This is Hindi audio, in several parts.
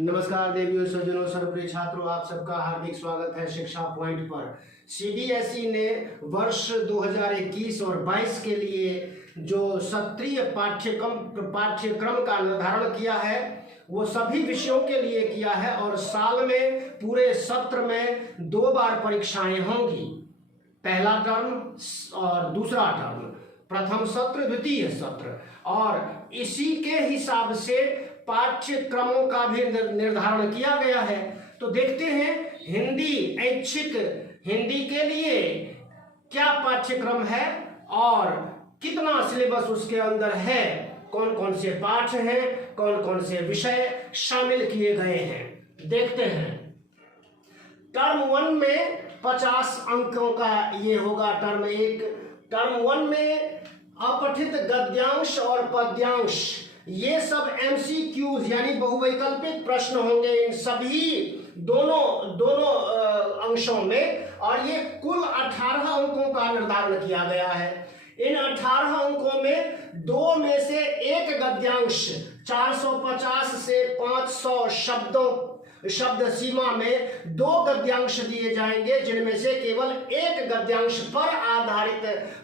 नमस्कार देवियों सज्जनों सर्वप्रिय छात्रों, आप सबका हार्दिक स्वागत है शिक्षा पॉइंट पर। सीबीएसई ने वर्ष 2021 और 22 के लिए जो सत्रीय पाठ्यक्रम का निर्धारण किया है वो सभी विषयों के लिए किया है और साल में पूरे सत्र में 2 बार परीक्षाएं होंगी। पहला टर्म और दूसरा टर्म, प्रथम सत्र द्वितीय सत्र, और इसी के हिसाब से पाठ्यक्रमों का भी निर्धारण किया गया है। तो देखते हैं हिंदी ऐच्छिक हिंदी के लिए क्या पाठ्यक्रम है और कितना सिलेबस उसके अंदर है, कौन कौन से पाठ हैं, कौन कौन से विषय शामिल किए गए हैं। देखते हैं। टर्म 1 में 50 अंकों का ये होगा टर्म 1। टर्म 1 में अपठित गद्यांश और पद्यांश ये सब MCQs यानी बहुवैकल्पिक प्रश्न होंगे इन सभी दोनों अंशों में, और ये कुल 18 अंकों का निर्धारण किया गया है। इन 18 अंकों में 2 में से एक गद्यांश 450 से 500 शब्द सीमा में 2 गद्यांश दिए जाएंगे, जिनमें से केवल एक गद्यांश पर आधारित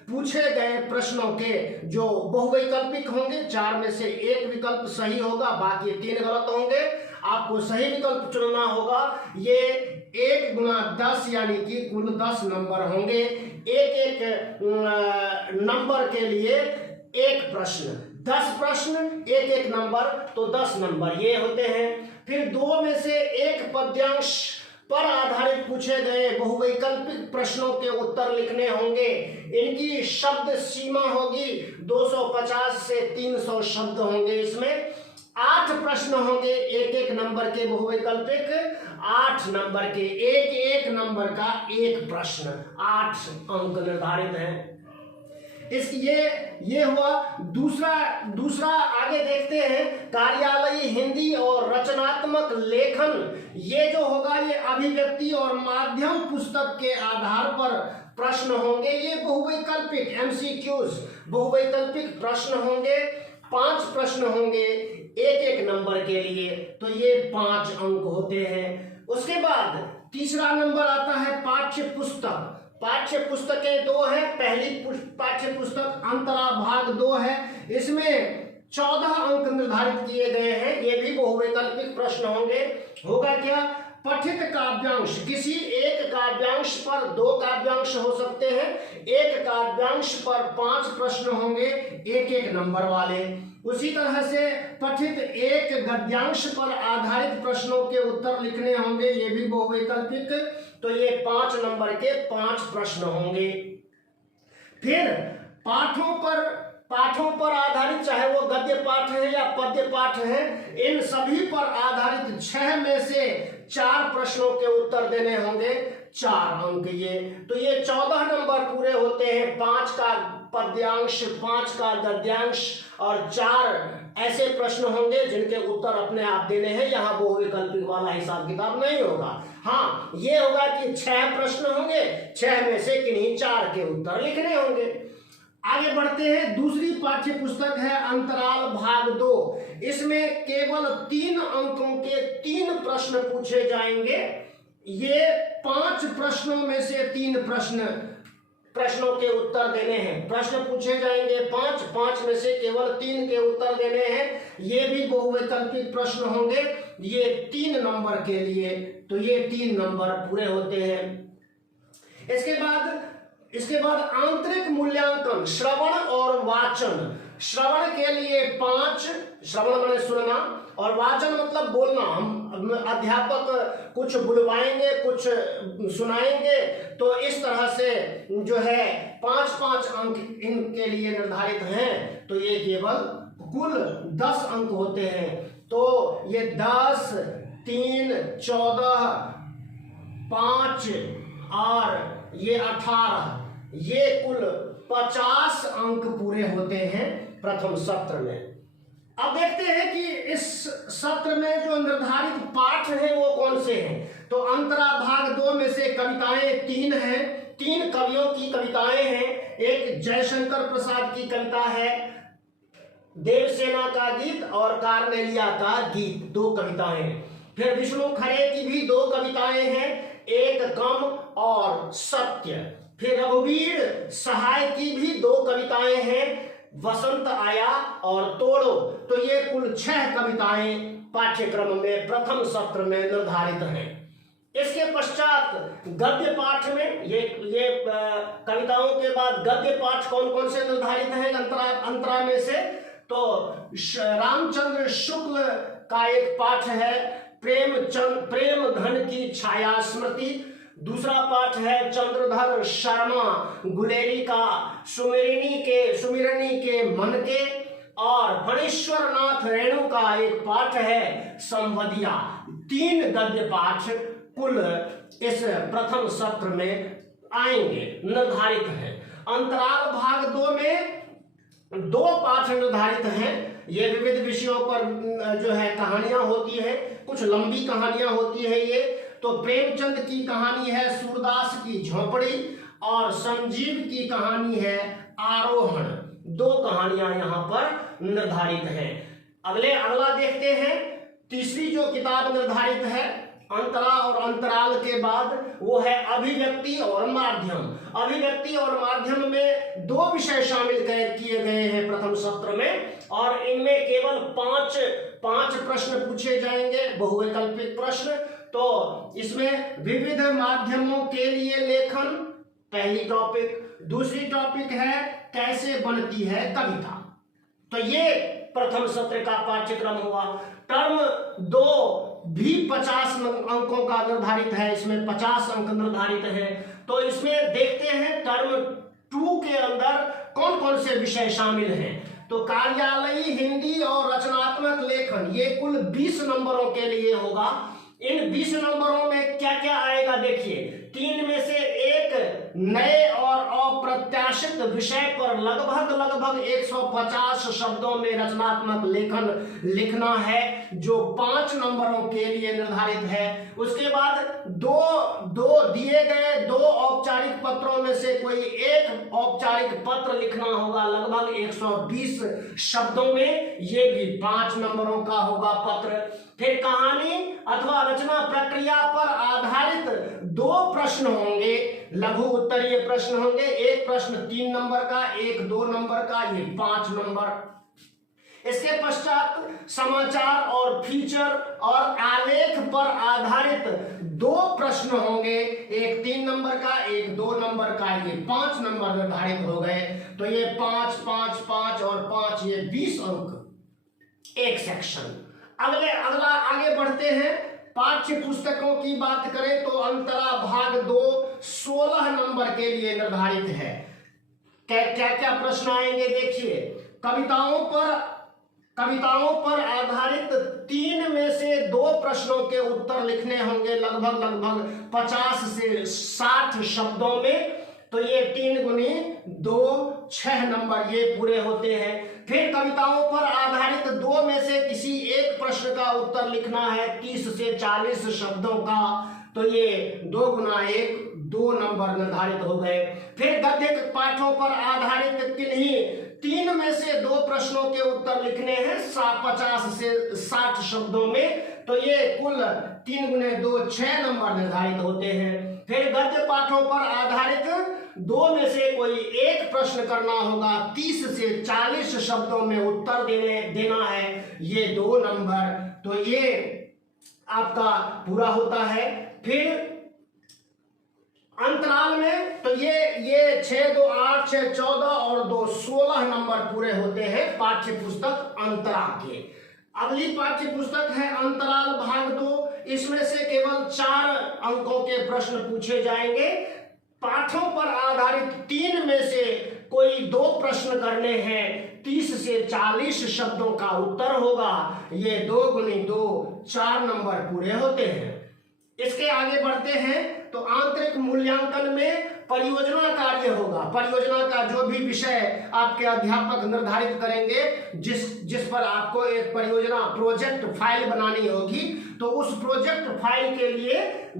पूछे गए प्रश्नों के जो बहुवैकल्पिक होंगे, 4 में से एक विकल्प सही होगा, बाकी 3 गलत होंगे। आपको सही विकल्प चुनना होगा। ये 1 गुना 10 यानी कि कुल 10 नंबर होंगे। एक नंबर के लिए एक प्रश्न, 10 प्रश्न, एक नंबर, तो 10 नंबर ये होते हैं। फिर 2 में से एक पद्यांश पर आधारित पूछे गए बहुवैकल्पिक प्रश्नों के उत्तर लिखने होंगे। इनकी शब्द सीमा होगी 250 से 300 शब्द होंगे। इसमें 8 प्रश्न होंगे, एक नंबर के बहुवैकल्पिक, 8 नंबर के, एक नंबर का एक प्रश्न, 8 अंक निर्धारित हैं। ये हुआ दूसरा। आगे देखते हैं कार्यालयी हिंदी और रचनात्मक लेखन। ये जो होगा ये अभिव्यक्ति और माध्यम पुस्तक के आधार पर प्रश्न होंगे। ये बहुवैकल्पिक MCQs बहुवैकल्पिक प्रश्न होंगे। 5 प्रश्न होंगे एक नंबर के लिए, तो ये 5 अंक होते हैं। उसके बाद तीसरा नंबर आता है पाठ्य पुस्तक। पाठ्य पुस्तकें 2 है। पहली पाठ्य पुस्तक अंतरा भाग 2 है। इसमें 14 अंक निर्धारित किए गए हैं। ये भी बहुवैकल्पिक प्रश्न होंगे। होगा क्या? पठित काव्यांश, किसी एक काव्यांश पर 2 काव्यांश हो सकते हैं। एक काव्यांश पर 5 प्रश्न होंगे, एक नंबर वाले। उसी तरह से पठित एक गद्यांश पर आधारित प्रश्नों के उत्तर लिखने होंगे, ये भी बहुवैकल्पिक, तो ये 5 नंबर के 5 प्रश्न होंगे। फिर पाठों पर आधारित, चाहे वो गद्य पाठ है या पद्य पाठ है, इन सभी पर आधारित 6 में से 4 प्रश्नों के उत्तर देने होंगे, 4 अंक ये। तो ये 14 नंबर पूरे होते हैं। 5 का पद्यांश, 5 का गद्यांश और 4 ऐसे प्रश्न होंगे जिनके उत्तर अपने आप देने हैं। यहाँ बहुविकल्पिक वाला हिसाब किताब नहीं होगा। हाँ, ये होगा कि 6 प्रश्न होंगे, 6 में से किन्हीं 4 के उत्तर लिखने होंगे। आगे बढ़ते हैं। दूसरी पाठ्य पुस्तक है अंतराल भाग 2। इसमें केवल 3 अंकों के 3 प्रश्न पूछे जाएंगे। ये 5 प्रश्नों में से 3 प्रश्नों के उत्तर देने हैं। प्रश्न पूछे जाएंगे 5 में से केवल 3 के उत्तर देने हैं। ये भी बहुवैकल्पिक प्रश्न होंगे, ये 3 नंबर के लिए, तो ये 3 नंबर पूरे होते हैं। इसके बाद आंतरिक मूल्यांकन, श्रवण और वाचन। श्रवण के लिए 5, श्रवण माने सुनना, और वाचन मतलब बोलना। हम अध्यापक कुछ बुलवाएंगे, कुछ सुनाएंगे, तो इस तरह से जो है 5-5 अंक इनके लिए निर्धारित हैं। तो ये केवल कुल 10 अंक होते हैं। तो ये 10, 3, 14, 5 और ये 18, ये कुल 50 अंक पूरे होते हैं प्रथम सत्र में। अब देखते हैं कि इस सत्र में जो निर्धारित पाठ हैं वो कौन से हैं। तो अंतरा भाग 2 में से कविताएं 3 हैं, 3 कवियों की कविताएं हैं। एक जयशंकर प्रसाद की कविता है, देवसेना का गीत और कार्नेलिया का गीत, 2 कविताएं। फिर विष्णु खरे की भी 2 कविताएं हैं, एक कम और सत्य। फिर रघुवीर सहाय की भी 2 कविताएं हैं, वसंत आया और तोड़ो। तो ये कुल 6 कविताएं पाठ्यक्रम में प्रथम सत्र में निर्धारित हैं। इसके पश्चात गद्य पाठ में ये कविताओं के बाद गद्य पाठ कौन कौन से निर्धारित हैं अंतरा में से, तो रामचंद्र शुक्ल का एक पाठ है प्रेम घन की छाया स्मृति। दूसरा पाठ है चंद्रधर शर्मा गुलेरी का सुमिरनी के मन के। और फणीश्वर नाथ रेणु का एक पाठ है संवदिया। 3 गद्य पाठ कुल इस प्रथम सत्र में आएंगे, निर्धारित है। अंतराल भाग 2 में 2 पाठ निर्धारित हैं। ये विविध विषयों पर जो है कहानियां होती है, कुछ लंबी कहानियां होती है। ये तो प्रेमचंद की कहानी है सूरदास की झोपड़ी, और संजीव की कहानी है आरोहण। 2 कहानियां यहां पर निर्धारित हैं। अगला देखते हैं। तीसरी जो किताब निर्धारित है अंतरा और अंतराल के बाद, वो है अभिव्यक्ति और माध्यम। अभिव्यक्ति और माध्यम में 2 विषय शामिल किए गए हैं प्रथम सत्र में, और इनमें केवल 5 प्रश्न पूछे जाएंगे, बहुवैकल्पिक प्रश्न। तो इसमें विविध माध्यमों के लिए लेखन पहली टॉपिक, दूसरी टॉपिक है कैसे बनती है कविता। तो ये प्रथम सत्र का पाठ्यक्रम हुआ। टर्म 2 भी 50 अंकों का निर्धारित है, इसमें 50 अंक निर्धारित है। तो इसमें देखते हैं टर्म 2 के अंदर कौन कौन से विषय शामिल हैं। तो कार्यालयी हिंदी और रचनात्मक लेखन, ये कुल 20 नंबरों के लिए होगा। इन 20 नंबरों में क्या क्या आएगा देखिए। 3 में से 1 नए और अप्रत्याशित विषय पर लगभग 150 शब्दों में रचनात्मक लेखन लिखना है, जो 5 नंबरों के लिए निर्धारित है। उसके बाद दो दिए गए 2 औपचारिक पत्रों में से कोई एक औपचारिक पत्र लिखना होगा लगभग 120 शब्दों में, ये भी 5 नंबरों का होगा पत्र। फिर कहानी अथवा रचना प्रक्रिया पर आधारित 2 प्रश्न होंगे, लघु उत्तरीय प्रश्न होंगे। एक प्रश्न 3 नंबर का, एक 2 नंबर का, ये 5 नंबर। इसके पश्चात समाचार और फीचर और आलेख पर आधारित 2 प्रश्न होंगे, एक 3 नंबर का, एक 2 नंबर का, ये 5 नंबर निर्धारित हो गए। तो ये 5, 5, 5 और 5, ये 20 अंक एक सेक्शन। अगला आगे बढ़ते हैं। पाठ्य पुस्तकों की बात करें तो अंतरा भाग 2 16 नंबर के लिए निर्धारित है। क्या क्या प्रश्न आएंगे देखिए। कविताओं पर आधारित 3 में से 2 प्रश्नों के उत्तर लिखने होंगे लगभग 50 से 60 शब्दों में। तो ये 3 गुनी 2 6 नंबर ये पूरे होते हैं। फिर कविताओं पर आधारित 2 में से किसी एक प्रश्न का उत्तर लिखना है 30 से 40 शब्दों का। तो ये 2 गुना 1 2 नंबर निर्धारित हो गए। फिर गद्य पाठों पर आधारित किन्हीं 3 में से 2 प्रश्नों के उत्तर लिखने हैं 50 से 60 शब्दों में। तो ये कुल 3 गुने 2 6 नंबर निर्धारित होते हैं। फिर गद्य पाठों पर आधारित 2 में से कोई एक प्रश्न करना होगा 30 से 40 शब्दों में उत्तर देना है, ये 2 नंबर। तो ये आपका पूरा होता है। फिर अंतराल में तो ये 6 2 8 6 14 और 2 16 नंबर पूरे होते हैं पाठ्य पुस्तक अंतरा के। अगली पाठ्य पुस्तक है अंतराल भाग 2। इसमें से केवल 4 अंकों के प्रश्न पूछे जाएंगे। पाठों पर आधारित 3 में से कोई 2 प्रश्न करने हैं 30 से 40 शब्दों का उत्तर होगा। ये 2 गुनी 2 4 नंबर पूरे होते हैं। इसके आगे बढ़ते हैं तो आंतरिक मूल्यांकन में परियोजना कार्य होगा। परियोजना का जो भी विषय आपके अध्यापक निर्धारित करेंगे, जिस पर आपको एक परियोजना प्रोजेक्ट फाइल बनानी होगी, तो उस प्रोजेक्ट फाइल के लिए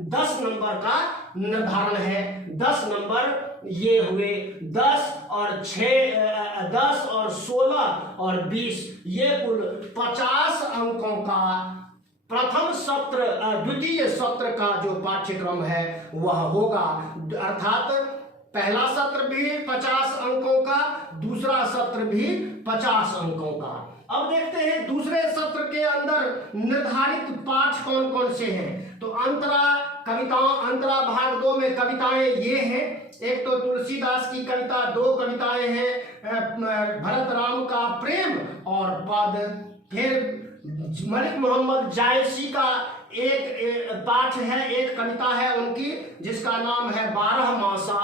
10 नंबर का निर्धारण है। 10 नंबर ये हुए 10 और 16 और 20, ये कुल 50 अंकों का प्रथम सत्र द्वितीय सत्र का जो पाठ्यक्रम है वह होगा, अर्थात पहला सत्र भी 50 अंकों का, दूसरा सत्र भी 50 अंकों का। अब देखते हैं दूसरे सत्र के अंदर निर्धारित पाठ कौन कौन से हैं। तो अंतरा अंतरा भाग 2 में कविताएं ये हैं, एक तो तुलसीदास की कविता, 2 कविताएं हैं भरत राम का प्रेम और पद, फिर मलिक मोहम्मद जायसी का एक पाठ है, एक कविता है उनकी जिसका नाम है 12 मासा।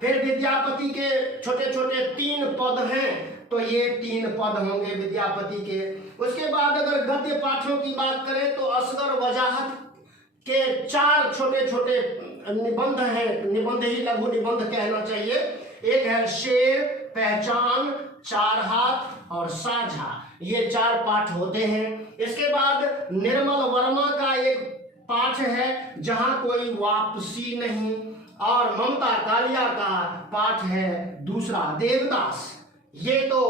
फिर विद्यापति के छोटे छोटे 3 पद हैं, तो ये 3 पद होंगे विद्यापति के। उसके बाद अगर गद्य पाठों की बात करें तो असगर वजाहत के 4 छोटे छोटे निबंध हैं, निबंध ही लघु निबंध कहना चाहिए। एक है शेर, पहचान, 4 हाथ और साझा, ये 4 पाठ होते हैं। इसके बाद निर्मल वर्मा का एक पाठ है जहां कोई वापसी नहीं, और ममता कालिया का पाठ है दूसरा, देवदास। ये तो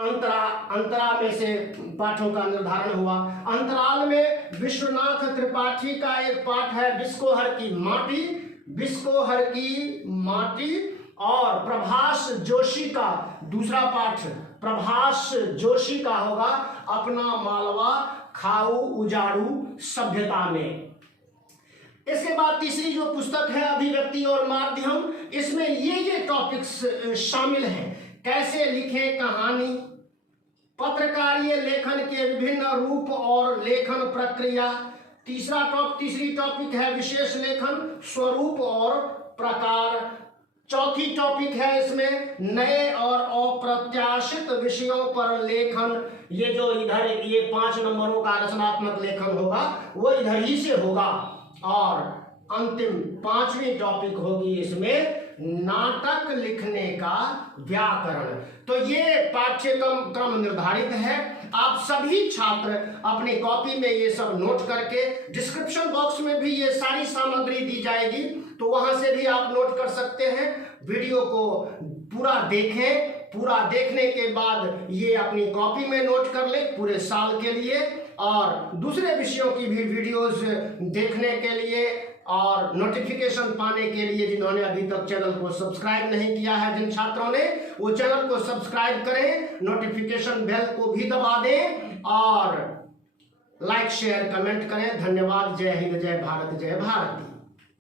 अंतरा में से पाठों का निर्धारण हुआ। अंतराल में विश्वनाथ त्रिपाठी का एक पाठ है बिस्कोहर की माटी, बिस्कोहर की माटी, और प्रभास जोशी का दूसरा पाठ, प्रभास जोशी का होगा अपना मालवा खाऊ उजाड़ू सभ्यता में। इसके बाद तीसरी जो पुस्तक है अभिव्यक्ति और माध्यम, इसमें ये टॉपिक्स शामिल हैं, कैसे लिखे कहानी, पत्रकारीय लेखन के विभिन्न रूप और लेखन प्रक्रिया। तीसरी टॉपिक है विशेष लेखन, स्वरूप और प्रकार। चौथी टॉपिक है इसमें नए और अप्रत्याशित विषयों पर लेखन। ये जो इधर ये 5 नंबरों का रचनात्मक लेखन होगा वो इधर ही से होगा। और अंतिम 5वीं टॉपिक होगी इसमें नाटक लिखने का व्याकरण। तो ये पाठ्यक्रम निर्धारित है। आप सभी छात्र अपनी कॉपी में ये सब नोट करके, डिस्क्रिप्शन बॉक्स में भी ये सारी सामग्री दी जाएगी, तो वहां से भी आप नोट कर सकते हैं। वीडियो को पूरा देखें, पूरा देखने के बाद ये अपनी कॉपी में नोट कर ले पूरे साल के लिए, और दूसरे विषयों की भी वीडियोस देखने के लिए और नोटिफिकेशन पाने के लिए जिन्होंने अभी तक चैनल को सब्सक्राइब नहीं किया है, जिन छात्रों ने, वो चैनल को सब्सक्राइब करें, नोटिफिकेशन बेल को भी दबा दें और लाइक शेयर कमेंट करें। धन्यवाद। जय हिंद, जय भारत, जय भारत।